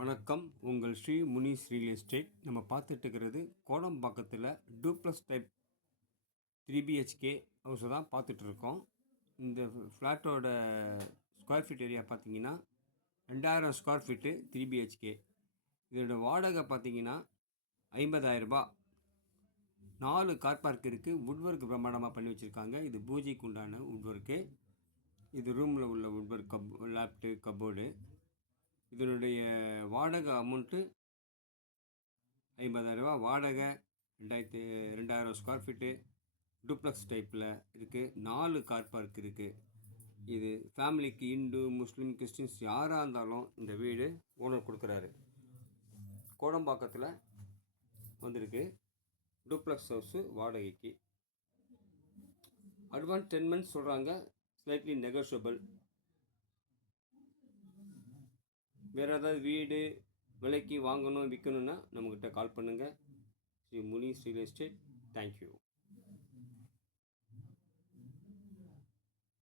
வணக்கம். உங்கள் Sri Munis real estate. நம்ம பார்த்துட்டு இருக்கிறது கோடம்பாக்கத்தில் டூப்ளஸ் டைப் 3 BHK ஹவுஸை தான் பார்த்துட்ருக்கோம். இந்த ஃப்ளாட்டோட ஸ்கொயர் ஃபீட் ஏரியா பார்த்தீங்கன்னா 2000 ஸ்கொயர் ஃபீட்டு 3 BHK. இதோட வாடகை பார்த்தீங்கன்னா 50,000 ரூபா. 4 கார் பார்க் இருக்குது. வுட்வொர்க் பிரம்மாண்டமாக பண்ணி வச்சுருக்காங்க. இது பூஜைக்கு உண்டான வுட்வொர்க்கு. இது ரூமில் உள்ள வுட்வொர்க் லேப்டு கப்போர்டு. இதனுடைய வாடகை அமௌண்ட்டு 50,000 ரூபா. வாடகை 2000 ஸ்கொயர் ஃபீட்டு டூப்ளக்ஸ் டைப்பில் இருக்குது. 4 கார் பார்க் இருக்குது. இது ஃபேமிலிக்கு இந்து முஸ்லீம் கிறிஸ்டின்ஸ் யாராக இருந்தாலும் இந்த வீடு ஓனர் கொடுக்குறாரு. கோடம்பாக்கத்தில் வந்திருக்கு டூப்ளக்ஸ் ஹவுஸு வாடகைக்கு. அட்வான்ஸ் 10 months சொல்கிறாங்க. Slightly negotiable. வேறு ஏதாவது வீடு விலைக்கு வாங்கணும் விற்கணுன்னா நம்மக்கிட்ட கால் பண்ணுங்கள். Sri Munis real estate. Thank you.